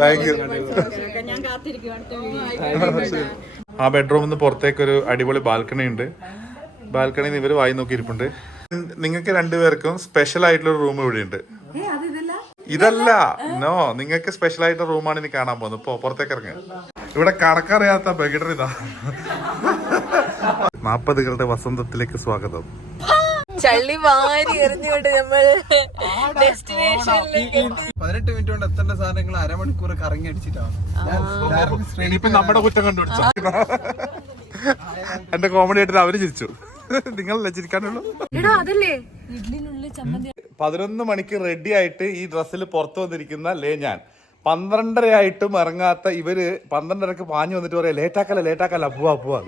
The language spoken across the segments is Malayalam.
താങ്ക് യു ആ ബെഡ്റൂമിൽ നിന്ന് പുറത്തേക്ക് ഒരു അടിപൊളി ബാൽക്കണി ഉണ്ട്. ബാൽക്കണിയിൽ ഇവർ വായി നോക്കി ഇരിപ്പുണ്ട് നിങ്ങൾക്ക് രണ്ടുപേർക്കും സ്പെഷ്യൽ ആയിട്ടുള്ള റൂം ഇവിടെ ഉണ്ട് ഇതല്ല? നോ നിങ്ങൾക്ക് സ്പെഷ്യൽ ആയിട്ടുള്ള റൂമാണ് ഇനി കാണാൻ പോകുന്നത്. ഇപ്പൊ പുറത്തേക്ക് ഇറങ്ങുക ഇവിടെ കണക്കറിയാത്ത ബഗിഡർ ഇതാ. നാപ്പതുകളുടെ വസന്തത്തിലേക്ക് സ്വാഗതം. ചള്ളി വാരി എറിഞ്ഞുകൊണ്ട് നമ്മൾ പതിനെട്ട് മിനിറ്റ് കൊണ്ട് എത്തേണ്ട സാധനങ്ങൾ അരമണിക്കൂർ കറങ്ങി അടിച്ചിട്ടാണ്. ഇപ്പൊ നമ്മുടെ കുറ്റം കണ്ടുപിടിച്ചു. എന്റെ കോമഡി ആയിട്ട് അവർ ചിരിച്ചു. നിങ്ങളല്ലേ ചിരിക്കാനുള്ളൂ? എടാ അതല്ലേ? പതിനൊന്ന് മണിക്ക് റെഡി ആയിട്ട് ഈ ഡ്രസ്സിൽ പുറത്തു വന്നിരിക്കുന്ന ലേ ഞാൻ. പന്ത്രണ്ടര ആയിട്ടും ഇറങ്ങാത്ത ഇവർ പന്ത്രണ്ടരക്ക് പാഞ്ഞു വന്നിട്ട് പറയാം ലേറ്റാക്കല്ല ലേറ്റാക്കല്ല പോവാ പോവാ.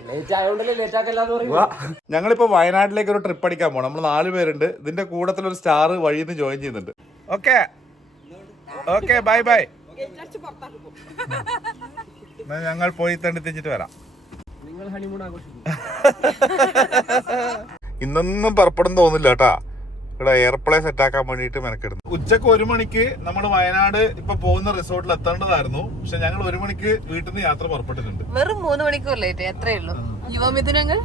ഞങ്ങളിപ്പോ വയനാട്ടിലേക്ക് ഒരു ട്രിപ്പ് അടിക്കാൻ പോകണം നമ്മൾ നാലു പേരുണ്ട്. ഇതിന്റെ കൂടത്തിൽ ഒരു സ്റ്റാർ വഴിയിൽ നിന്ന് ജോയിൻ ചെയ്യുന്നുണ്ട്. ഓക്കെ ഓക്കെ ബൈ ബൈ ഞങ്ങൾ പോയി തണ്ടി വരാം. ഇന്നൊന്നും പുറപ്പെടും തോന്നില്ല കേട്ടാ. ഇവിടെ എയർപ്ലേ സെറ്റ് ആക്കാൻ വേണ്ടിട്ട് മെനക്കെടുന്നു. ഉച്ചയ്ക്ക് ഒരു മണിക്ക് നമ്മൾ വയനാട് ഇപ്പൊ പോകുന്ന റിസോർട്ടിൽ എത്തേണ്ടതായിരുന്നു. പക്ഷെ ഞങ്ങൾ ഒരു മണിക്ക് വീട്ടിൽ നിന്ന് യാത്ര പുറപ്പെട്ടിട്ടുണ്ട്. വെറും മൂന്ന് മണിക്കൂർ ലേറ്റ് എത്രയേ ഉള്ളൂ. യുവമിഥുനങ്ങൾ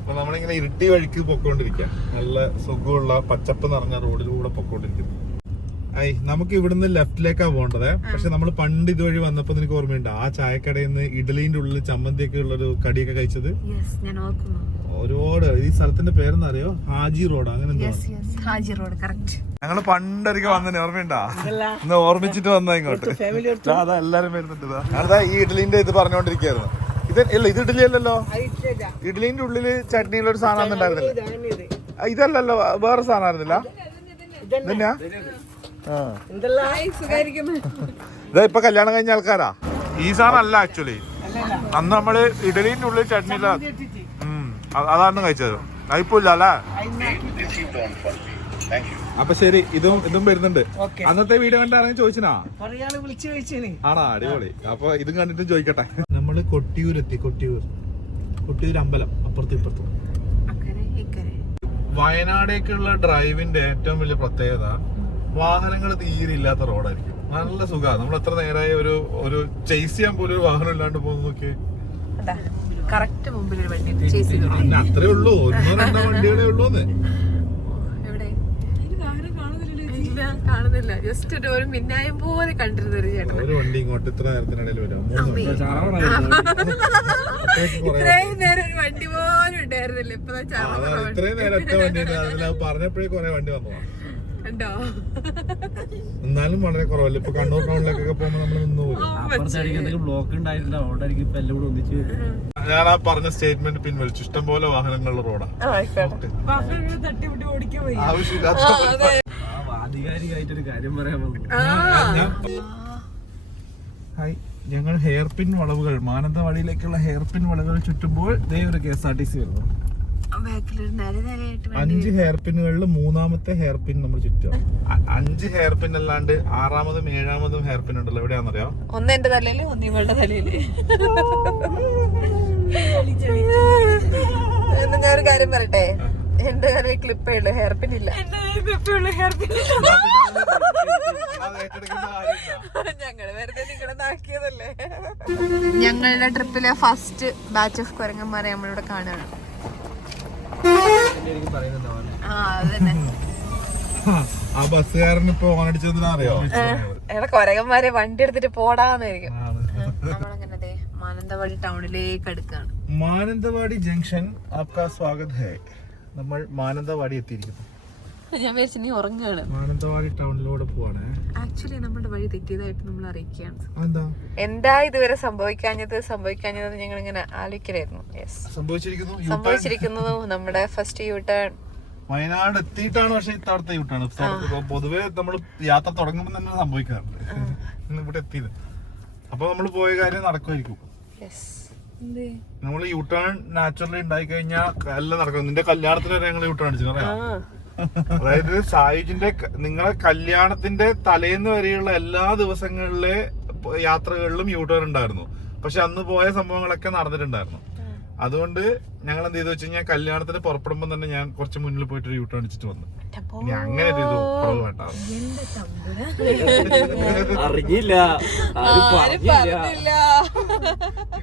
അപ്പൊ നമ്മളിങ്ങനെ ഇരുട്ടി വഴിക്ക് പൊക്കോണ്ടിരിക്കാം. നല്ല സുഖമുള്ള പച്ചപ്പ് നിറഞ്ഞ റോഡിലൂടെ പൊക്കോണ്ടിരിക്കുന്നു. ഐ നമുക്ക് ഇവിടുന്ന് ലെഫ്റ്റിലേക്കാ പോകേണ്ടത്. പക്ഷെ നമ്മൾ പണ്ട് ഇതുവഴി വന്നപ്പോ നിനക്ക് ഓർമ്മയുണ്ട്? ആ ചായക്കടയിൽ നിന്ന് ഇഡലിന്റെ ഉള്ളിൽ ചമ്മന്തിയൊക്കെ ഉള്ള ഒരു കടിയൊക്കെ കഴിച്ചത്? യെസ് ഞാൻ ഓർക്കുന്നു. ഒരുപാട് ഈ സ്ഥലത്തിന്റെ പേരെന്നറിയോ ഹാജി റോഡ്. അങ്ങനെ yes yes Haji road correct ഞങ്ങൾ പണ്ടൊരിക്കൽ വന്നതിന് ഓർമ്മയുണ്ടാ? ഇന്ന് ഓർമ്മിച്ചിട്ട് വന്നാ ഇങ്ങോട്ട്. അതാ എല്ലാരും വരുന്നുണ്ട്. ഈ ഇഡ്ലിന്റെ ഇത് പറഞ്ഞോണ്ടിരിക്കായിരുന്നു. ഇത് ഇല്ല ഇത് ഇഡ്ലി അല്ലല്ലോ. ഇഡ്ലിന്റെ ഉള്ളിൽ ചട്നിയിലൊരു സാധനം ഉണ്ടായിരുന്നില്ല ഇതല്ലല്ലോ വേറെ സാധനം ആയിരുന്നില്ല. ഇതന്നെയാ? ആ. ഇതാ ഇപ്പൊ കല്യാണം കഴിഞ്ഞ ആൾക്കാരാ? ഈ സാധനം അല്ല ആക്ച്വലി. അന്ന് നമ്മൾ ഇഡലിന്റെ ഉള്ളിൽ ചട്നിയില അതാണ് കഴിച്ചത്. അല്ലേ? അപ്പൊ ശരി ഇതും ഇതും വരുന്നുണ്ട്. അന്നത്തെ വീഡിയോ കണ്ടാണെങ്കിൽ ചോദിച്ചാ ആണോ? അടിപൊളി. അപ്പൊ ഇതും കണ്ടിട്ട് ചോദിക്കട്ടെ. നമ്മൾ കൊട്ടിയൂർ എത്തി കൊട്ടിയൂർ. കൊട്ടിയൂർ അമ്പലം അപ്പുറത്തും ഇപ്പുറത്തും. വയനാടേക്കുള്ള ഡ്രൈവിന്റെ ഏറ്റവും വലിയ പ്രത്യേകത വാഹനങ്ങൾ തീരെ ഇല്ലാത്ത റോഡായിരിക്കും. നല്ല സുഖമാണ് നമ്മൾ എത്ര നേരമായി ഒരു ഒരു ചേസ് ചെയ്യാൻ പോലും ഒരു വാഹനം ഇല്ലാണ്ട് പോകുന്നു നോക്കി കറക്റ്റ് മുമ്പിൽ ഒരു വണ്ടി ചേസ് ചെയ്തു പിന്നെ അത്രേ ഉള്ളൂ. ഒന്നോ രണ്ടോ വണ്ടികളേ ഉള്ളൂന്ന്. എവിടെ? ഇല്ല കാണുന്നില്ല. ജസ്റ്റ് ഒരു ഒരു മിന്നായം പോലെ കണ്ടിരുന്ന ഒരു ചേട്ടൻ. ഒരു വണ്ടി ഇങ്ങോട്ട് ഇത്ര നേരത്തിനിടയിൽ വരാം? മൂന്ന് അപ്പോഴേക്ക് കുറേ ഇത്രയും നേരം ഒരു വണ്ടി പോലും ഉണ്ടായിരുന്നില്ല. ഇപ്പൊ ഇത്രയും നേരം ഒറ്റ വണ്ടി പറഞ്ഞപ്പോഴേ കുറെ വണ്ടി വന്നതാ കണ്ടോ എന്നാലും വളരെ കുറവല്ല. ഇപ്പൊ കണ്ണൂർ ടൗണിലേക്കൊക്കെ പോകുമ്പോ നമ്മൾ നിന്ന് പോകും ബ്ലോക്ക് ഉണ്ടായിട്ടില്ല. അതുകൊണ്ടായിരിക്കും ഇപ്പൊ എല്ലാം കൂടെ ഒന്നിച്ച് ഞാൻ ആ പറഞ്ഞ സ്റ്റേറ്റ്മെന്റ് പിൻവലിച്ചു. ഇഷ്ടം പോലെ വാഹനങ്ങളുടെ റോഡാ. ആവശ്യമില്ലാത്ത ആധികാരികമായിട്ടൊരു കാര്യം പറയാൻ ഹായ്. ഞങ്ങൾ ഹെയർ പിൻ വളവുകൾ മാനന്തവാടിയിലേക്കുള്ള ഹെയർ പിൻ വളവുകൾ ചുറ്റുമ്പോൾ ദേ ഒരു K S R T C വരുന്നു. അഞ്ച് ഹെയർ പിന്നുകളിൽ മൂന്നാമത്തെ ഹെയർ പിൻ നമ്മൾ ചുറ്റും അഞ്ച് ഹെയർ പിൻ അല്ലാണ്ട് ആറാമതും ഏഴാമതും ഹെയർ പിൻ ഉണ്ടല്ലോ. എവിടെയാണെന്നറിയോ? ഒന്ന് എന്റെ തലയിൽ ഒന്ന് ഇവളുടെ തലയിൽ. ഞാനൊരു ഞാൻ ഒരു കാര്യം പറയട്ടെ? എന്റെ കാര്യം ക്ലിപ്പേ ഉള്ളു ഹെയർ പിൻ ഇല്ല. ഞങ്ങൾ വെറുതെ നിങ്ങളെ നാക്കിയതല്ലേ? ഞങ്ങളുടെ ട്രിപ്പിലെ ഫസ്റ്റ് ബാച്ച് ഓഫ് കുരങ്ങന്മാരെ നമ്മളിവിടെ കാണുകയാണ്. ആ അതന്നെ. ആ ബസ്സുകാരൻ ഇപ്പൊ ഓണടിച്ചോ അറിയോ? എടാ കൊരകന്മാരെ വണ്ടി എടുത്തിട്ട് പോടാന്നായിരിക്കും നമ്മളങ്ങനെ മാനന്തവാടി ടൗണിലേക്ക് അടുക്കാണ്. മാനന്തവാടി ജംഗ്ഷൻ ആപ്കാ സ്വാഗത്. ഹേ നമ്മൾ മാനന്തവാടി എത്തിയിരിക്കുന്നു. ഞാൻ വിചാരിച്ചു നീ ഉറങ്ങുകയാണ്. മാനന്തവാടി ടൗണിലൂടെ പോവാണ്. ആക്ച്വലി നമ്മുടെ വഴി തെറ്റിയതായിട്ട് നമ്മൾ അറിയിക്കുകയാണ്. എന്താ എന്താ ഇതുവരെ സംഭവിക്കാഞ്ഞത്? സംഭവിക്കാഞ്ഞത് ഞങ്ങൾ ഇങ്ങനെ ആലോചിക്കലായിരുന്നു. യെസ് സംഭവിച്ചിരിക്കുന്നു? യു- സംഭവിച്ചിരിക്കുന്നതും നമ്മുടെ ഫസ്റ്റ് യൂ ടേൺ വയനാട് എത്തിയിട്ടാണ് പക്ഷെ ഇത്തവണത്തെ യൂട്ടാണ് പൊതുവെ നമ്മൾ യാത്ര തുടങ്ങുമ്പോൾ തന്നെ സംഭവിക്കാറുണ്ട്. ഇവിടെ എത്തിയത് അപ്പൊ നമ്മൾ പോയ കാര്യം നടക്കുമായിരിക്കും. യെസ് നമ്മൾ യൂട്ടേൺ നാച്ചുറലി ഉണ്ടായി കഴിഞ്ഞാൽ എല്ലാം നടക്കും. നിന്റെ കല്യാണത്തിന് വരെ ഞങ്ങൾ യൂട്ടേൺ അടിച്ചു അറിയാം? അതായത് സായുജിന്റെ നിങ്ങളെ കല്യാണത്തിന്റെ തലേന്ന് വരെയുള്ള എല്ലാ ദിവസങ്ങളിലെ യാത്രകളിലും യൂട്ടേൺ ഉണ്ടായിരുന്നു. പക്ഷെ അന്ന് പോയ സംഭവങ്ങളൊക്കെ നടന്നിട്ടുണ്ടായിരുന്നു. അതുകൊണ്ട് ഞങ്ങൾ എന്ത് ചെയ്തു വെച്ച് കഴിഞ്ഞാൽ കല്യാണത്തിന് പുറപ്പെടുമ്പോൾ തന്നെ ഞാൻ കുറച്ച് മുന്നിൽ പോയിട്ട് ഒരു യൂട്ടേൺ അടിച്ചിട്ട് വന്നു ഇനി അങ്ങനെ ഒരു ഇത് അറിഞ്ഞില്ല.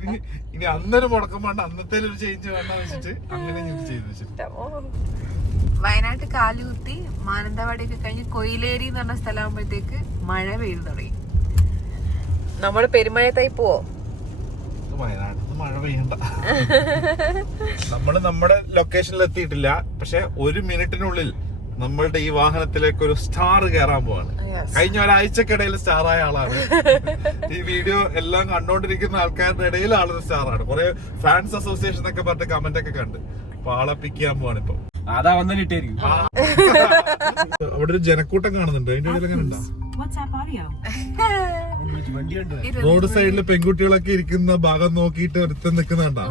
ഇനി- ഇനി അന്നൊരു മുടക്കം വേണ്ട അന്നത്തെ ഒരു ചേഞ്ച് വേണ്ട വെച്ചിട്ട് അങ്ങനെ ഞാൻ ചെയ്തു വെച്ചിട്ട്. വയനാട്ട് കാലുകുത്തി മാനന്തവാടിയൊക്കെ കഴിഞ്ഞ് കൊയിലേരി എന്ന് പറഞ്ഞ സ്ഥലമാകുമ്പോഴത്തേക്ക് മഴ പെയ്തു തുടങ്ങി. നമ്മൾ പെരുമഴത്തായി പോവോ? വയനാട്ടിൽ നിന്ന് മഴ പെയ്യണ്ട. നമ്മൾ നമ്മുടെ ലൊക്കേഷനിൽ എത്തിയിട്ടില്ല. പക്ഷെ ഒരു മിനിറ്റിനുള്ളിൽ നമ്മളുടെ ഈ വാഹനത്തിലേക്ക് ഒരു സ്റ്റാർ കയറാൻ പോവാണ്. കഴിഞ്ഞ ഒരാഴ്ചക്കിടയിൽ സ്റ്റാർ ആയ ആളാണ്. ഈ വീഡിയോ എല്ലാം കണ്ടോണ്ടിരിക്കുന്ന ആൾക്കാരുടെ ഇടയിൽ ആളൊരു സ്റ്റാർ ആണ്. കുറെ ഫാൻസ് അസോസിയേഷൻ എന്നൊക്കെ പറഞ്ഞിട്ട് കമന്റ് ഒക്കെ കണ്ട്. അപ്പൊ ആളെ പിക്ക് ചെയ്യാൻ പോവാണ് ഇപ്പൊ. അതാ വന്നാൽ ഇട്ടായിരിക്കും അവിടെ ഒരു ജനക്കൂട്ടം കാണുന്നുണ്ട്. അതിന്റെ ഇടയിൽ അങ്ങനെ ഉണ്ടോ വണ്ടി ഉണ്ട് റോഡ് സൈഡിൽ പെൺകുട്ടികളൊക്കെ ഇരിക്കുന്ന ഭാഗം നോക്കിയിട്ട് ഒരുത്തൻ നിൽക്കുന്നുണ്ടോ?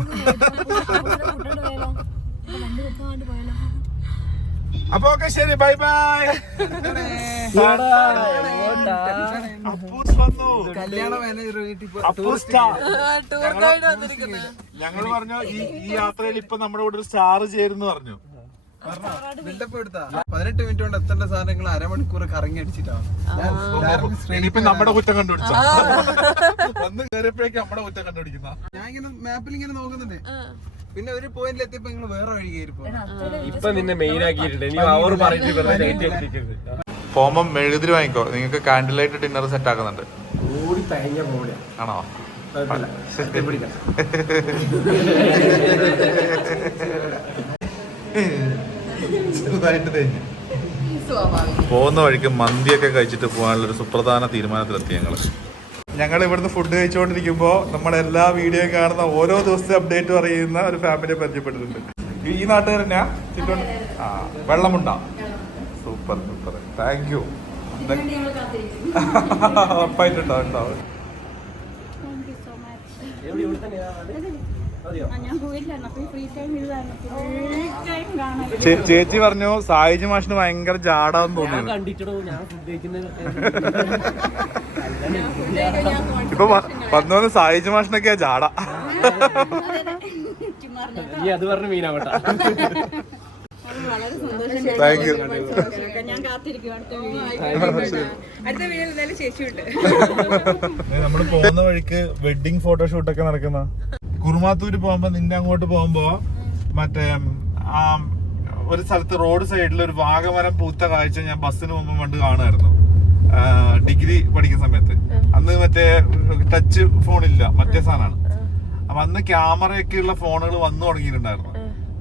അപ്പൊ ഓക്കെ ശരി. Bye bye. ഞങ്ങൾ പറഞ്ഞു ഈ യാത്രയിൽ ഇപ്പൊ നമ്മുടെ കൂടെ ഒരു സ്റ്റാർ ചേരുന്നു പറഞ്ഞു. പതിനെട്ട് മിനിറ്റ് കൊണ്ട് എത്തേണ്ട സാധനങ്ങൾ അരമണിക്കൂർ കറങ്ങി അടിച്ചിട്ടാണ് നമ്മുടെ കുറ്റം കണ്ടുപിടിച്ച? വന്ന് കയറിയപ്പോഴേക്കും നമ്മുടെ കുറ്റം കണ്ടുപിടിക്കുന്ന ഞാൻ ഇങ്ങനെ മാപ്പിൽ ഇങ്ങനെ നോക്കുന്നുണ്ട് പിന്നെ ഒരു പോയിന്റിൽ എത്തിയപ്പോ നിങ്ങൾ വേറെ വഴിയായിരിക്കും ഇപ്പൊ നിന്നെ മെയിൻ ആക്കിയിട്ടുണ്ട്. പോകുമ്പോ മെഴുതിരി വാങ്ങിക്കോ. നിങ്ങൾക്ക് കാൻഡിൽ ലൈറ്റ് ഡിന്നർ സെറ്റ് ആക്കുന്നുണ്ട്. ആണോ? പിടിക്കാം. ചെറുതായിട്ട് തേഞ്ഞ്. പോകുന്ന വഴിക്ക് മന്തിയൊക്കെ കഴിച്ചിട്ട് പോകാനുള്ള ഒരു സുപ്രധാന തീരുമാനത്തിലെത്തി ഞങ്ങൾ ഞങ്ങൾ ഇവിടുന്ന് ഫുഡ് കഴിച്ചുകൊണ്ടിരിക്കുമ്പോൾ നമ്മുടെ എല്ലാ വീഡിയോയും കാണുന്ന ഓരോ ദിവസത്തെ അപ്ഡേറ്റ് അറിയുന്ന ഒരു ഫാമിലിയെ പരിചയപ്പെട്ടിട്ടുണ്ട് ഈ- നാട്ടുകാർ തന്നെയാ? ചിക്കൻ ആ വെള്ളമുണ്ടാ? Super super. താങ്ക് യു ഉറപ്പായിട്ടുണ്ടാവും ഉണ്ടാവും ചേച്ചി പറഞ്ഞു സായിജ് മാഷിന് ഭയങ്കര ജാടാന്ന് തോന്നുന്നു കണ്ടിട്ടോ ഞാൻ ഫുഡ് കഴിക്കുന്നത് ഇപ്പൊ വന്ന് സായിജ് മാഷിനൊക്കെയാ ജാട. നമ്മൾ അത് പറഞ്ഞ് മീനാവട്ടാ. താങ്ക് യു പോകുന്ന വഴിക്ക് വെഡിങ് ഫോട്ടോഷൂട്ടൊക്കെ നടക്കുന്ന? കുറുമാത്തൂര് പോകുമ്പോ നിന്റെ അങ്ങോട്ട് പോകുമ്പോ മറ്റേ ആ ഒരു സ്ഥലത്ത് റോഡ് സൈഡിൽ ഒരു വാഗമരം പൂത്ത കാഴ്ച ഞാൻ ബസ്സിന് മുമ്പ് കണ്ട് കാണുമായിരുന്നു. ഡിഗ്രി പഠിക്കുന്ന സമയത്ത്. അന്ന് മറ്റേ ടച്ച് ഫോണില്ല മറ്റേ സാധനമാണ്. അപ്പൊ അന്ന് ക്യാമറയൊക്കെ ഉള്ള ഫോണുകൾ വന്നു തുടങ്ങിയിട്ടുണ്ടായിരുന്നു.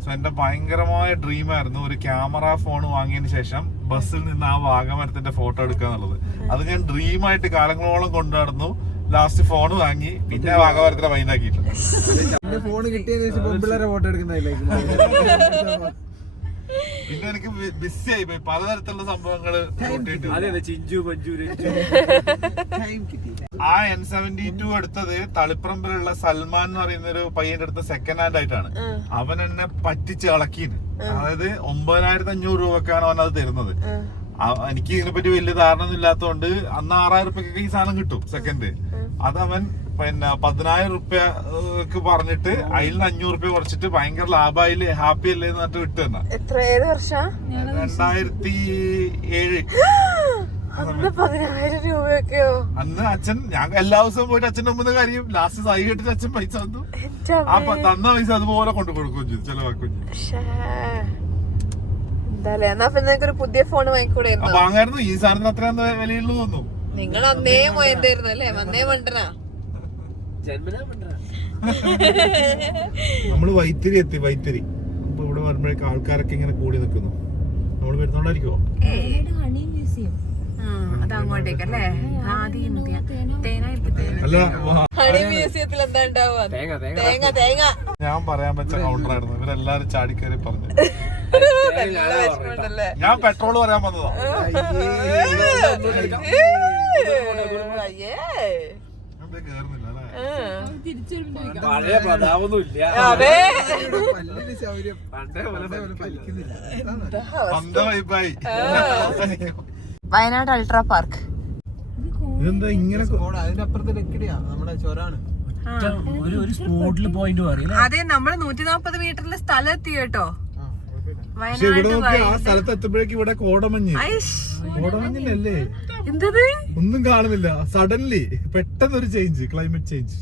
സോ എന്റെ ഭയങ്കരമായ ഡ്രീം ആയിരുന്നു ഒരു ക്യാമറ ഫോൺ വാങ്ങിയതിന് ശേഷം ബസ്സിൽ നിന്ന് ആ വാഗമരത്തിന്റെ ഫോട്ടോ എടുക്കുക എന്നുള്ളത് അത് ഞാൻ ഡ്രീമായിട്ട് കാലങ്ങളോളം കൊണ്ടു നടന്നു ലാസ്റ്റ് ഫോൺ വാങ്ങി. പിന്നെ വാഗവരത്തിലെ മൈൻഡാക്കിയില്ല എന്റെ ഫോൺ കിട്ടിയതിന് ഫോട്ടോ എടുക്കുന്നതിലേക്ക് പിന്നെ എനിക്ക് ബിസി ആയി പോയി. പലതരത്തിലുള്ള സംഭവങ്ങൾ കൂട്ടിയിട്ട് അതെ അതെ ചിഞ്ചു പഞ്ചു ടൈം കിട്ടിയില്ല ആ എൻ സെവന്റി ടു എടുത്തത് തളിപ്പറമ്പിലുള്ള സൽമാൻ എന്ന് പറയുന്ന ഒരു പയ്യന്റെ അടുത്ത സെക്കൻഡ് ഹാൻഡ് ആയിട്ടാണ്. അവൻ എന്നെ പറ്റിച്ച് ഇളക്കിന് അതായത് ഒമ്പതിനായിരത്തി അഞ്ഞൂറ് രൂപക്കാണ് അവൻ അത് തരുന്നത് എനിക്ക് ഇതിനെപ്പറ്റി വലിയ ധാരണ ഒന്നും ഇല്ലാത്തതുകൊണ്ട് അന്ന് ആറായിരം റുപ്യക്കൊക്കെ ഈ സാധനം കിട്ടും സെക്കൻഡ് അതവൻ പിന്നെ പതിനായിരം റുപ്യക്ക് പറഞ്ഞിട്ട് അതിൽ നിന്ന് അഞ്ഞൂറ് റുപ്യ കുറച്ചിട്ട് ഭയങ്കര ലാഭായില്ലേ ഹാപ്പി അല്ലേ എന്ന് പറഞ്ഞിട്ട് വിട്ടു തന്നെ. എത്ര ഏത് വർഷം? രണ്ടായിരത്തി ഏഴ്. പതിനായിരം രൂപയൊക്കെയോ? അന്ന് അച്ഛൻ ഞാൻ എല്ലാ ദിവസവും പോയിട്ട് അച്ഛന്റെ മുമ്പ് കാര്യം. ലാസ്റ്റ് സൈ കെട്ടിട്ട് അച്ഛൻ പൈസ തന്നു. അപ്പൊ തന്ന പൈസ അതുപോലെ കൊണ്ടു കൊടുക്കുകയും ചെയ്തു ചെലവാക്കുകയും ചെയ്തു. എന്തായാലും എന്നാ പിന്നെ ഒരു പുതിയ ഫോൺ വാങ്ങിക്കൂടെ അപ്പൊ വാങ്ങായിരുന്നു ഈ സാധനത്തിന് അത്ര വിലയുള്ളൂ തോന്നുന്നു. നിങ്ങൾ അന്നേ മൊയന്തായിരുന്നു അല്ലേ? വന്നേ മണ്ടനാ നമ്മൾ വൈത്തിരി എത്തി വൈത്തിരി. അപ്പൊ ഇവിടെ വരുമ്പോഴേക്ക് ആൾക്കാരൊക്കെ ഇങ്ങനെ കൂടി നിൽക്കുന്നു നമ്മൾ വരുന്നോണ്ടായിരിക്കോ ഞാൻ പറയാൻ പറ്റ കൗണ്ടറായിരുന്നു. ഇവരെല്ലാരും ചാടിക്കേറി പറഞ്ഞു. ഞാൻ പെട്രോൾ പറയാൻ വന്നതാ. പഴയ പ്രതാപൊന്നും ഇല്ല വയനാട് അൾട്രാ പാർക്ക്. ഇതെന്താ ഇങ്ങനെ അതിന്റെ അപ്പുറത്ത് ലക്കിടിയാ നമ്മുടെ ചൊരാണ്. ഒരു ഒരു സ്പോട്ടിൽ പോയിന്റ് പറയും അതെ നമ്മൾ നൂറ്റി നാപ്പത് മീറ്ററിലെ സ്ഥലം എത്തി കേട്ടോ പക്ഷെ ഇവിടെ നോക്കി ആ സ്ഥലത്ത് എത്തുമ്പോഴേക്ക് ഇവിടെ കോടമഞ്ഞ്. ഐഷ്. കോടമഞ്ഞിലല്ലേ? എന്തത്? ഒന്നും കാണുന്നില്ല. സഡൻലി പെട്ടെന്ന് ഒരു ചേഞ്ച് ക്ലൈമറ്റ് ചേഞ്ച്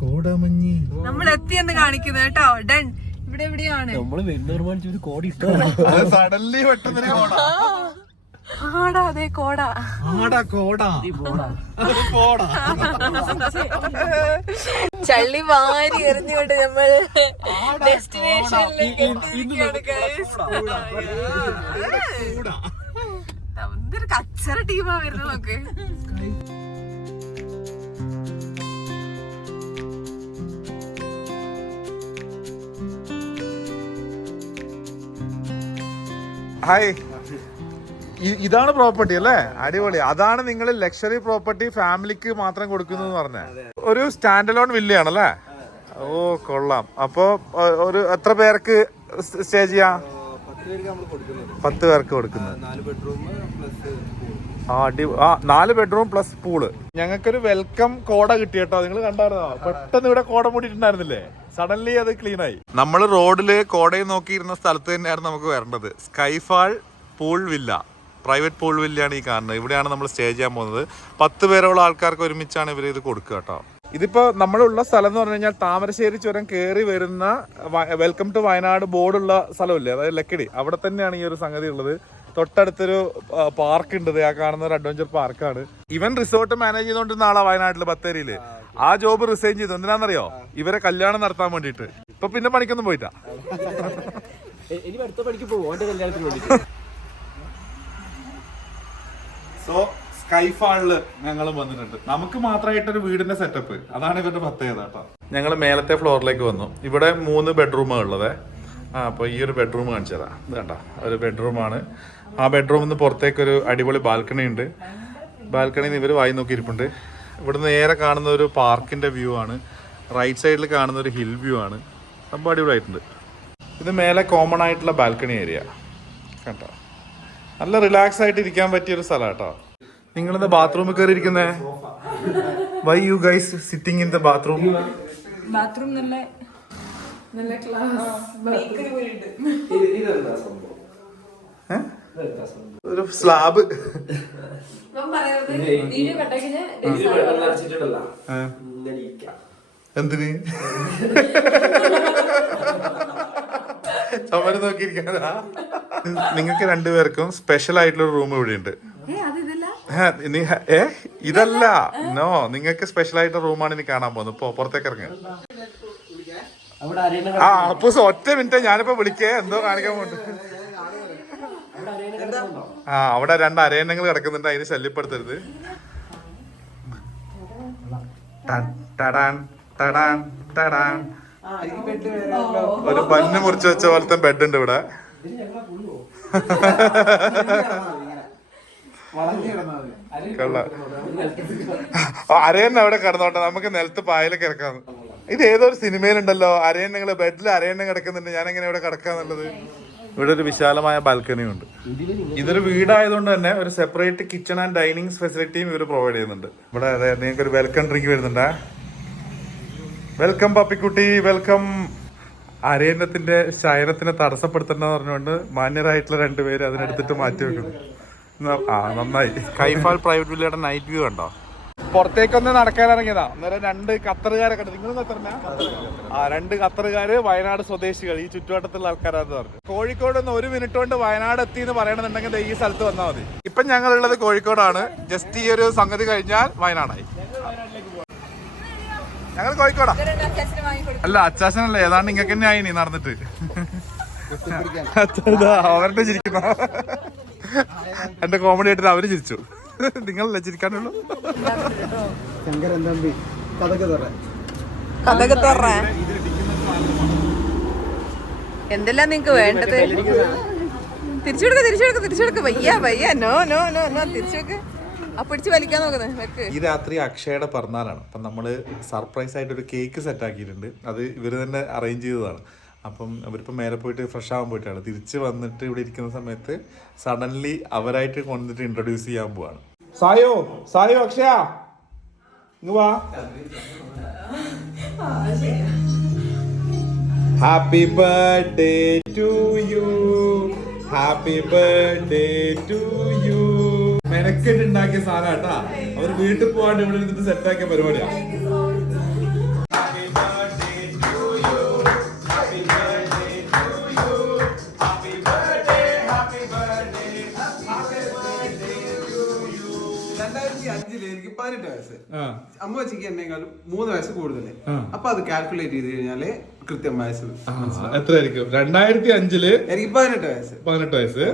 കോടമഞ്ഞ്. നമ്മൾ എത്തിയെന്ന് കാണിക്കുന്നത് കേട്ടോ. ഡൺ ഇവിടെ എവിടെയാണ്? നമ്മൾ വരുന്നവർ ഒരു കോടി ഇഷ്ടമാണ്. സഡൻലി പെട്ടെന്ന് കോട. ആടാ അതെ കോട. ആടാ കോട. പോടാ ചള്ളി വാരി എറിഞ്ഞുകൊണ്ട് നമ്മൾ ഡെസ്റ്റിനേഷനിലേക്ക്. കൂടാ. കച്ചറ ടീമാ വരുന്നത് നോക്ക് ഹായ്. ഇതാണ് പ്രോപ്പർട്ടി അല്ലേ? അടിപൊളി. അതാണ് നിങ്ങൾ ലക്ഷറി പ്രോപ്പർട്ടി ഫാമിലിക്ക് മാത്രം കൊടുക്കുന്നു പറഞ്ഞ. ഒരു സ്റ്റാൻഡ് ലോൺ വില്ലയാണല്ലേ ഓ കൊള്ളാം. അപ്പോ ഒരു എത്ര പേർക്ക് സ്റ്റേ ചെയ്യാം? പത്ത് പേർക്ക് കൊടുക്കുന്നു കൊടുക്കുന്നത്. പത്ത് പേർക്ക് കൊടുക്കുന്നത്. നാല് ബെഡ്റൂം പ്ലസ് ആ ആ നാല് ബെഡ്റൂം പ്ലസ് പൂൾ ഞങ്ങൾക്കൊരു വെൽക്കം കോട കിട്ടി കേട്ടോ നിങ്ങൾ കണ്ടായിരുന്നോ പെട്ടെന്ന് ഇവിടെ കോട മൂടിയിട്ടുണ്ടായിരുന്നില്ലേ? സഡൻലി അത് ക്ലീൻ ആയി. നമ്മൾ റോഡിൽ കോടയും നോക്കിയിരുന്ന സ്ഥലത്ത് തന്നെയാണ് നമുക്ക് വരേണ്ടത്. Skyfall pool villa private pool വില്ലയാണ് ഈ കാണുന്നത്. ഇവിടെയാണ് നമ്മൾ സ്റ്റേ ചെയ്യാൻ പോകുന്നത്. പത്ത് പേരോളം ആൾക്കാർക്ക് ഒരുമിച്ചാണ് ഇവർ ഇത് കൊടുക്കുക കേട്ടോ. ഇതിപ്പോൾ നമ്മളുള്ള സ്ഥലം എന്ന് പറഞ്ഞു കഴിഞ്ഞാൽ താമരശ്ശേരി ചുരം കയറി വരുന്ന വെൽക്കം ടു വയനാട് ബോർഡുള്ള സ്ഥലമില്ലേ? അതായത് ലക്കിടി. അവിടെ തന്നെയാണ് ഈ ഒരു സംഗതി ഉള്ളത്. തൊട്ടടുത്തൊരു പാർക്ക് ഉണ്ട്. ദേ ആ കാണുന്ന ഒരു അഡ്വഞ്ചർ പാർക്കാണ് ഇവൻ റിസോർട്ട് മാനേജ് ചെയ്തുകൊണ്ടിരുന്ന ആളാ വയനാട്ടിൽ ബത്തേരിയിൽ. ആ ജോബ് റിസൈൻ ചെയ്തു. എന്തിനാണെന്നറിയോ ഇവരെ കല്യാണം നടത്താൻ വേണ്ടിയിട്ട്. ഇപ്പൊ പിന്നെ പണിക്കൊന്നും പോയിട്ടാ. ഇനി അടുത്ത പണിക്ക് പോകും കല്യാണത്തിന് വേണ്ടി സോ സ്കൈഫാളിൽ ഞങ്ങൾ വന്നിട്ടുണ്ട്. നമുക്ക് മാത്രമായിട്ടൊരു വീടിന്റെ സെറ്റപ്പ് അതാണ് ഇവരുടെ പ്രത്യേകത കേട്ടോ ഞങ്ങൾ മേലത്തെ ഫ്ലോറിലേക്ക് വന്നു. ഇവിടെ മൂന്ന് ബെഡ്റൂമാണ് ഉള്ളത്. ആ അപ്പോൾ ഈ ഒരു ബെഡ്റൂം കാണിച്ചു തരാം ഇത് കണ്ട? ഒരു ബെഡ്റൂമാണ് ആ ബെഡ്റൂമിൽ നിന്ന് പുറത്തേക്ക് ഒരു അടിപൊളി ബാൽക്കണി ഉണ്ട്. ബാൽക്കണിയിൽ ഇവർ വായി നോക്കിയിരിപ്പുണ്ട്. ഇവിടെ നേരെ കാണുന്ന ഒരു പാർക്കിന്റെ വ്യൂ ആണ്. റൈറ്റ് സൈഡിൽ കാണുന്ന ഒരു ഹിൽ വ്യൂ ആണ്. സംഭവം അടിപൊളിയായിട്ടുണ്ട്. ഇത് മേലെ കോമൺ ആയിട്ടുള്ള ബാൽക്കണി ഏരിയ കേട്ടോ നല്ല റിലാക്സ് ആയിട്ട് ഇരിക്കാൻ പറ്റിയ ഒരു സ്ഥലം നിങ്ങൾ നിങ്ങളെന്താ ബാത്റൂമിൽ കയറി ഇരിക്കുന്നേ why you guys sitting in the bathroom bathroom നല്ല ഒരു സ്ലാബ് എന്തിന്? ചുമര് നോക്കിയിരിക്കാനാ. നിങ്ങൾക്ക് രണ്ടുപേർക്കും സ്പെഷ്യൽ ആയിട്ടുള്ള റൂം ഇവിടെ ഉണ്ട് ഏ ഇതല്ല? നോ നിങ്ങൾക്ക് സ്പെഷ്യൽ ആയിട്ടുള്ള റൂമാണ് ഇനി കാണാൻ പോകുന്നത്. ഇപ്പൊ പുറത്തേക്ക് ഇറങ്ങുക ആ അപ്പൊ ഒറ്റ മിനിറ്റ് ഞാനിപ്പോ വിളിക്കേ. എന്തോ കാണിക്കാൻ പോണ്ട്. ആ അവിടെ രണ്ട് അരയണ്ണങ്ങൾ കിടക്കുന്നുണ്ട്. അതിന് ശല്യപ്പെടുത്തരുത്. ടൻ, ടടാൻ, ടടാൻ, ടടാൻ. ഒരു ബന്ന് മുറിച്ച് വെച്ച പോലത്തെ ബെഡ് ഉണ്ട് ഇവിടെ. കൊള്ളാം. അരയണ്ണ അവിടെ കിടന്നോട്ടെ. നമുക്ക് നിലത്ത് പായൽ കിടക്കാം. ഇത് ഏതൊരു ഒരു സിനിമയിലുണ്ടല്ലോ? നിങ്ങൾ ബെഡിൽ അരയണ്ണം കിടക്കുന്നുണ്ട്. ഞാൻ എങ്ങനെ ഇവിടെ കിടക്കാന്നുള്ളത്? ഇവിടെ ഒരു വിശാലമായ ബാൽക്കണിയും ഉണ്ട്. ഇതൊരു വീടായതുകൊണ്ട് തന്നെ ഒരു സെപ്പറേറ്റ് കിച്ചൺ ആൻഡ് ഡൈനിങ് ഫെസിലിറ്റിയും ഇവർ പ്രൊവൈഡ് ചെയ്യുന്നുണ്ട്. ഇവിടെ അതെ നിങ്ങൾക്ക് ഒരു വെൽക്കം ഡ്രിങ്ക് വരുന്നുണ്ടേ? വെൽക്കം പപ്പിക്കുട്ടി വെൽക്കം. അരയന്നത്തിന്റെ ശയനത്തിനെ തടസ്സപ്പെടുത്തണ്ടെന്ന് പറഞ്ഞുകൊണ്ട് മാന്യരായിട്ടുള്ള രണ്ടുപേര് അതിനെടുത്തിട്ട് മാറ്റി വെക്കും ആ നന്നായി. കൈഫാൽ പ്രൈവറ്റ് വില്ലയുടെ നൈറ്റ് വ്യൂ കണ്ടോ? പുറത്തേക്കൊന്ന് നടക്കാൻ ഇറങ്ങിയതാ അന്നേരം രണ്ട് ഖത്തറുകാരൊക്കെ നിങ്ങൾ ഖത്തറിനാ ആ രണ്ട് ഖത്തറുകാര് വയനാട് സ്വദേശികൾ. ഈ ചുറ്റുവട്ടത്തുള്ള ആൾക്കാരാന്ന് പറഞ്ഞു. കോഴിക്കോട് നിന്ന് ഒരു മിനിറ്റ് കൊണ്ട് വയനാട് എത്തി എന്ന് പറയണമെന്നുണ്ടെങ്കിൽ ഈ സ്ഥലത്ത് വന്നാൽ മതി. ഇപ്പൊ ഞങ്ങളുള്ളത് കോഴിക്കോടാണ്. ജസ്റ്റ് ഈ ഒരു സംഗതി കഴിഞ്ഞാൽ വയനാടായി. ഞങ്ങൾ കോഴിക്കോടാ. അല്ല അച്ചാച്ചനല്ല ഏതാണ്ട് ഇങ്ങനെ തന്നെ ആയി നീ നടന്നിട്ട്. അവരുടെ ചിരിക്കുന്ന. എന്റെ കോമഡി ആയിട്ട് അവർ ചിരിച്ചു. നിങ്ങളല്ലേ ചിരിക്കാനുള്ളൂ? ശങ്കരൻ തമ്പി കഥക്ക് തുറ. അതൊക്കെ തുറ. എന്തെല്ലാം നിങ്ങക്ക് വേണ്ടത്? തിരിച്ചു കൊടുക്ക തിരിച്ചു കൊടുക്ക തിരിച്ചു കൊടുക്ക. വയ്യ വയ്യ. നോ നോ നോ നോ തിരിച്ചു വെക്ക് ആ വലിക്കാൻ ഈ രാത്രി അക്ഷയുടെ പിറന്നാളാണ്. അപ്പം നമ്മൾ സർപ്രൈസ് ആയിട്ട് ഒരു കേക്ക് സെറ്റ് ആക്കിയിട്ടുണ്ട്. അത് ഇവർ തന്നെ അറേഞ്ച് ചെയ്തതാണ്. അപ്പം അവരിപ്പോൾ മേലെ പോയിട്ട് ഫ്രഷ് ആവാൻ പോയിട്ടാണ്. തിരിച്ച് വന്നിട്ട് ഇവിടെ ഇരിക്കുന്ന സമയത്ത് സഡൻലി അവരായിട്ട് കൊണ്ടിട്ട് ഇൻട്രൊഡ്യൂസ് ചെയ്യാൻ പോവാണ്. സായോ സായോ Akshaya. Happy birthday to you happy birthday to you മെനക്കെട്ട് ഉണ്ടാക്കിയ സാധനം കേട്ടാ അവർ വീട്ടിൽ പോകാണ്ട് ഇവിടെ ഇരുന്നിട്ട് സെറ്റാക്കിയ പരിപാടിയാ. രണ്ടായിരത്തി അഞ്ചിൽ എനിക്ക് പതിനെട്ട് വയസ്സ്. എന്നെക്കാളും മൂന്ന് വയസ്സ് കൂടുതൽ. അപ്പൊ അത് കാൽക്കുലേറ്റ് ചെയ്ത് കഴിഞ്ഞാൽ കൃത്യം വയസ്സ് എത്രയായിരിക്കും? രണ്ടായിരത്തി അഞ്ചിൽ എനിക്ക് പതിനെട്ട് വയസ്സ്. പതിനെട്ട് വയസ്സ്.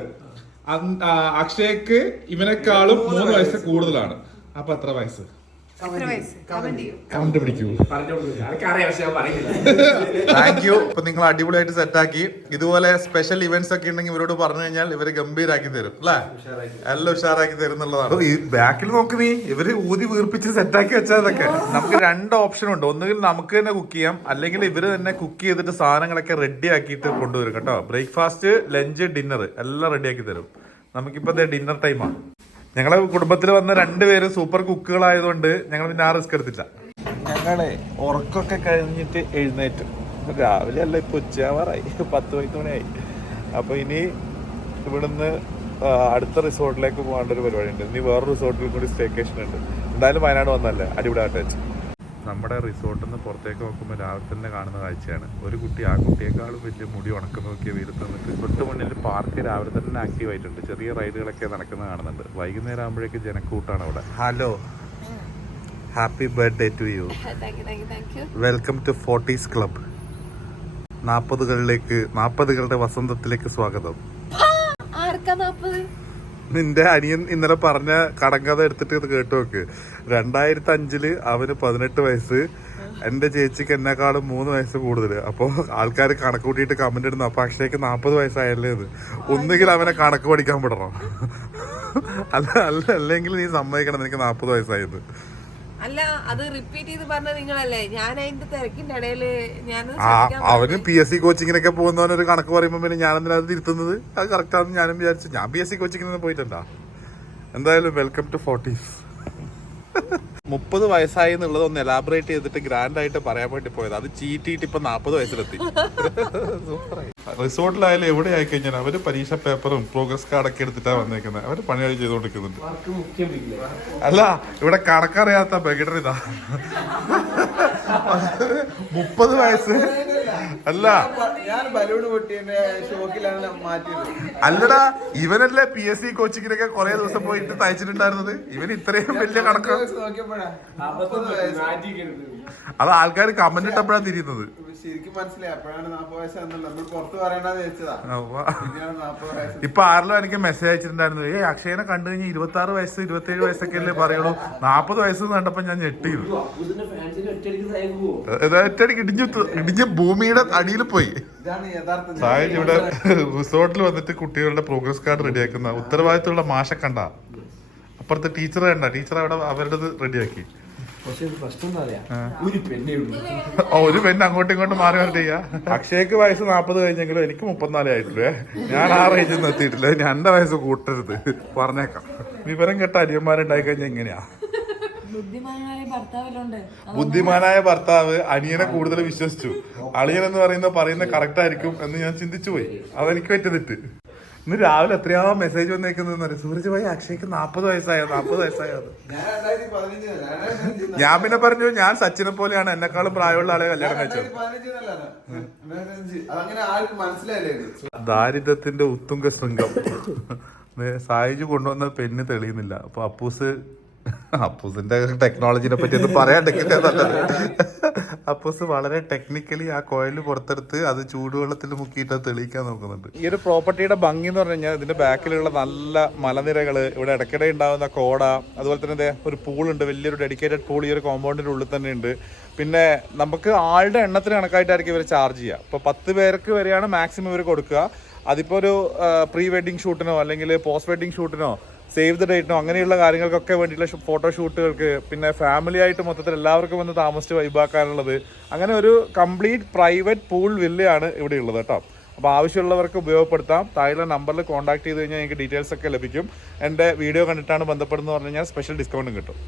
അക്ഷയ്ക്ക് ഇവനെക്കാളും മൂന്ന് വയസ്സ് കൂടുതലാണ്. അപ്പൊ എത്ര വയസ്സ്? കമന്റ് താങ്ക് യു ഇപ്പൊ നിങ്ങൾ അടിപൊളിയായിട്ട് സെറ്റാക്കി ഇതുപോലെ സ്പെഷ്യൽ ഇവന്റ്സ് ഒക്കെ ഉണ്ടെങ്കിൽ ഇവരോട് പറഞ്ഞു കഴിഞ്ഞാൽ ഇവർ ഗംഭീരാക്കി തരും അല്ലേ? എല്ലാം ഉഷാറാക്കി തരും എന്നുള്ളതാണ് ഈ ബാക്കിൽ നോക്ക് നീ. ഇവർ ഊതി വീർപ്പിച്ച് സെറ്റാക്കി വെച്ചതൊക്കെ നമുക്ക് രണ്ട് ഓപ്ഷൻ ഉണ്ട്. ഒന്നുകിൽ നമുക്ക് തന്നെ കുക്ക് ചെയ്യാം. അല്ലെങ്കിൽ ഇവർ തന്നെ കുക്ക് ചെയ്തിട്ട് സാധനങ്ങളൊക്കെ റെഡി ആക്കിയിട്ട് കൊണ്ടുവരും കേട്ടോ. ബ്രേക്ക്ഫാസ്റ്റ് ലഞ്ച് ഡിന്നർ എല്ലാം റെഡി ആക്കി തരും. നമുക്കിപ്പോ ഡിന്നർ ടൈമാണ് ഞങ്ങളെ കുടുംബത്തിൽ വന്ന രണ്ടുപേരും സൂപ്പർ കുക്കുകളായതുകൊണ്ട് ഞങ്ങൾ പിന്നെ ആ റിസ്ക് എടുത്തില്ല. ഞങ്ങളെ ഉറക്കൊക്കെ കഴിഞ്ഞിട്ട് എഴുന്നേറ്റ്. രാവിലെ അല്ല ഇപ്പൊ ഉച്ചയാവാറായി. പത്ത് പതിനൊന്ന് മണിയായി. അപ്പൊ ഇനി ഇവിടുന്ന് അടുത്ത റിസോർട്ടിലേക്ക് പോകേണ്ട ഒരു പരിപാടി ഉണ്ട് ഇനി വേറെ റിസോർട്ടിൽ കൂടി സ്റ്റേക്കേഷൻ ഉണ്ട്. എന്തായാലും വയനാട് വന്നല്ലേ അടിപൊളിയായിട്ട് വെച്ച്. നമ്മുടെ റിസോർട്ടിൽ നിന്ന് പുറത്തേക്ക് നോക്കുമ്പോൾ രാവിലെ തന്നെ കാണുന്ന കാഴ്ചയാണ്. ഒരു കുട്ടി ആ കുട്ടിയെക്കാളും വലിയ മുടി ഉണക്കം നോക്കിയ വെയിലത്ത് നിന്നിട്ട് തൊട്ട് മുന്നിൽ പാർക്ക് രാവിലെ തന്നെ ആക്റ്റീവ് ആയിട്ടുണ്ട്. ചെറിയ റൈഡുകളൊക്കെ നടക്കുന്നത് കാണുന്നുണ്ട്. വൈകുന്നേരം ആകുമ്പോഴേക്ക് ജനക്കൂട്ടാണ് അവിടെ. Hello happy birthday to you welcome to forties club നാൽപ്പതുകളിലേക്ക് നാൽപ്പതുകളുടെ വസന്തത്തിലേക്ക് സ്വാഗതം. ആർക്കാ നാപ്പത്? നിന്റെ അനിയൻ ഇന്നലെ പറഞ്ഞ കടങ്കഥ എടുത്തിട്ട് ഇത് കേട്ടു നോക്ക്. രണ്ടായിരത്തി അഞ്ചിൽ അവന് പതിനെട്ട് വയസ്സ് എന്റെ ചേച്ചിക്ക് എന്നെക്കാളും മൂന്ന് വയസ്സ് കൂടുതൽ അപ്പോൾ ആൾക്കാർ കണക്ക് കൂട്ടിയിട്ട് കമന്റ് ഇടുന്നു. അപ്പൊ അക്ഷയ്ക്ക് നാൽപ്പത് വയസ്സായല്ലേ ഇത്? ഒന്നുകിൽ അവനെ കണക്ക് പഠിക്കാൻ വിടണം. അല്ല അല്ല അല്ലെങ്കിൽ നീ സമ്മതിക്കണം എനിക്ക് നാൽപ്പത് വയസ്സായത്. അല്ല അത് റിപ്പീറ്റ് ചെയ്ത് പറഞ്ഞ നിങ്ങളല്ലേ? ഞാൻ അതിന്റെ തിരക്കിന്റെ ഇടയിൽ ഞാൻ അവന് പി എസ് സി കോച്ചിങ്ങിനൊക്കെ പോകുന്നവൻ ഒരു കണക്ക് പറയുമ്പോൾ പിന്നെ ഞാൻ എന്തിനാ തിരുത്തുന്നത്? അത് കറക്റ്റ് ആണെന്ന് ഞാനും വിചാരിച്ചു. ഞാൻ പി എസ് സി കോച്ചിങ്ങിന് പോയിട്ടുണ്ടാ എന്തായാലും വെൽക്കം ടു ഫോർട്ടീസ് മുപ്പത് വയസ്സായി എന്നുള്ളത് ഒന്ന് എലാബറേറ്റ് ചെയ്തിട്ട് ഗ്രാൻഡ് ആയിട്ട് പറയാൻ വേണ്ടി പോയത്. അത് ചീറ്റിയിട്ട് ഇപ്പൊ നാപ്പത് വയസ്സിലെത്തി. സൂപ്പറായി റിസോർട്ടിലായാലും എവിടെ ആയി കഴിഞ്ഞാൽ അവർ പരീക്ഷ പേപ്പറും പ്രോഗ്രസ് കാർഡൊക്കെ എടുത്തിട്ടാണ് വന്നേക്കുന്നത് അവർ പണിയായി ചെയ്തുകൊണ്ടിരിക്കുന്നുണ്ട് വർക്ക് മുഖ്യം ഇല്ല? അല്ല ഇവിടെ കണക്കറിയാത്ത ബഗഡർ ഇതാ. മുപ്പത് വയസ്സ്. അല്ല. അല്ലടാ ഇവനല്ലേ പി എസ് സി കോച്ചിങ്ങിനൊക്കെ കൊറേ ദിവസം പോയിട്ട് തയ്ച്ചിട്ടുണ്ടായിരുന്നത്? ഇവൻ ഇത്രയും വലിയ കണക്ക്. അത് ആൾക്കാർ കമന്റ് ഇട്ടപ്പോഴാണ് തിരിയുന്നത്. ശരിക്കും മനസ്സിലായി. അപ്പോഴാണ് നാപ്പത് വയസ്സാണെന്നല്ലോ നമ്മൾ പുറത്ത് പറയണ്ടെന്ന് വെച്ചതാ അവ്വ. പിന്നെയാണ് നാപ്പത് വയസ്സ്. ഇപ്പൊ ആരിലും എനിക്ക് മെസ്സേജ് അയച്ചിട്ടുണ്ടായിരുന്നു ഏ അക്ഷയനെ കണ്ടു കഴിഞ്ഞാൽ ഇരുപത്തി ആറ് വയസ്സ് ഇരുപത്തി ഏഴ് വയസ്സൊക്കെ അല്ലേ പറയുള്ളൂ. നാപ്പത് വയസ്സ് കണ്ടപ്പോ ഞാൻ ഞെട്ടി ഒറ്റയടിക്ക് ഇടിഞ്ഞു ഇടിഞ്ഞ് ഭൂമിയുടെ അടിയിൽ പോയി. ഇതാണ് യഥാർത്ഥ സാഹചര്യം ഇവിടെ റിസോർട്ടിൽ വന്നിട്ട് കുട്ടികളുടെ പ്രോഗ്രസ് കാർഡ് റെഡിയാക്കുന്ന ഉത്തരവാദിത്തമുള്ള മാഷ കണ്ട. അപ്പുറത്തെ ടീച്ചർ കണ്ട. ടീച്ചർ അവിടെ അവരുടേത് റെഡിയാക്കി പക്ഷെ പ്രശ്നം എന്താ പറയാ ഒരു പെണ്ണേ ഉള്ളൂ. ഒരു പെണ്ണ് അങ്ങോട്ടും ഇങ്ങോട്ടും മാറി മാറി ചെയ്യാ അക്ഷയ്ക്ക് വയസ്സ് നാപ്പത് കഴിഞ്ഞെങ്കിലും എനിക്ക് മുപ്പത്തിനാലേ ആയിട്ടില്ലേ ഞാൻ ആ റേഞ്ചിൽ നിന്ന് എത്തിയിട്ടില്ല ഞാൻ എന്റെ വയസ്സ് കൂട്ടരുത്. പറഞ്ഞേക്കാം. വിവരം കേട്ട അനിയന്മാരുണ്ടായി കഴിഞ്ഞാൽ എങ്ങനെയാ? ബുദ്ധിമാനായ ഭർത്താവ് അനിയനെ കൂടുതൽ വിശ്വസിച്ചു. അളിയൻ എന്ന് പറയുന്ന പറയുന്ന കറക്റ്റ് ആയിരിക്കും എന്ന് ഞാൻ ചിന്തിച്ചു പോയി അതെനിക്ക് പറ്റുന്നിട്ട് ഇന്ന് രാവിലെ എത്രയാ മെസ്സേജ് വന്നേക്കുന്നത് സൂരജ് ഭായി അക്ഷയ്ക്ക് നാപ്പത് വയസ്സായോ? നാപ്പത് വയസ്സായോ? ഞാൻ പിന്നെ പറഞ്ഞു ഞാൻ സച്ചിനെ പോലെയാണ്. എന്നെക്കാളും പ്രായമുള്ള ആളെ കല്യാണം കഴിച്ചത്. ദാരിദ്ര്യത്തിന്റെ ഉത്തുംഗ ശൃംഗം. സായിജ് കൊണ്ടുവന്ന പെണ്ണ് തെളിയുന്നില്ല. അപ്പൊ അപ്പൂസ് അപ്പൂസിന്റെ ടെക്നോളജിനെ പറ്റി ഒന്നും പറയാണ്ടെങ്കിൽ നല്ലത്. അപ്പൂസ് വളരെ ടെക്നിക്കലി ആ കോയിൽ പുറത്തെടുത്ത് അത് ചൂടുവെള്ളത്തിൽ മുക്കിയിട്ട് തെളിയിക്കാൻ നോക്കുന്നുണ്ട്. ഈ ഒരു പ്രോപ്പർട്ടിയുടെ ഭംഗി എന്ന് പറഞ്ഞു കഴിഞ്ഞാൽ ഇതിന്റെ ബാക്കിലുള്ള നല്ല മലനിരകൾ ഇവിടെ ഇടയ്ക്കിടെ ഉണ്ടാകുന്ന കോട അതുപോലെ തന്നെ ഒരു ഉണ്ട് വലിയൊരു ഡെഡിക്കേറ്റഡ് പൂൾ ഈ ഒരു കോമ്പൗണ്ടിന്റെ ഉള്ളിൽ തന്നെ ഉണ്ട്. പിന്നെ നമുക്ക് ആളുടെ എണ്ണത്തിന് കണക്കായിട്ടായിരിക്കും ഇവർ ചാർജ് ചെയ്യുക. ഇപ്പോൾ പത്ത് പേർക്ക് വരെയാണ് മാക്സിമം ഇവർ കൊടുക്കുക. അതിപ്പോൾ ഒരു പ്രീ വെഡിങ് ഷൂട്ടിനോ അല്ലെങ്കിൽ പോസ്റ്റ് വെഡിങ് ഷൂട്ടിനോ സേവ് ദ ഡേറ്റിനോ അങ്ങനെയുള്ള കാര്യങ്ങൾക്കൊക്കെ വേണ്ടിയിട്ടുള്ള ഫോട്ടോഷൂട്ടുകൾക്ക് പിന്നെ ഫാമിലി ആയിട്ട് മൊത്തത്തിൽ എല്ലാവർക്കും വന്ന് താമസിച്ച് വൈബാക്കാനുള്ളത് അങ്ങനെ ഒരു കംപ്ലീറ്റ് പ്രൈവറ്റ് പൂൾ വില്ലയാണ് ഇവിടെ ഉള്ളത് കേട്ടോ. അപ്പോൾ ആവശ്യമുള്ളവർക്ക് ഉപയോഗപ്പെടുത്താം. താഴെ നമ്പറിൽ കോൺടാക്ട് ചെയ്ത് കഴിഞ്ഞാൽ എനിക്ക് ഡീറ്റെയിൽസ് ഒക്കെ ലഭിക്കും. എന്റെ വീഡിയോ കണ്ടിട്ടാണ് ബന്ധപ്പെടുന്നത് പറഞ്ഞു കഴിഞ്ഞാൽ സ്പെഷ്യൽ ഡിസ്കൗണ്ടും കിട്ടും.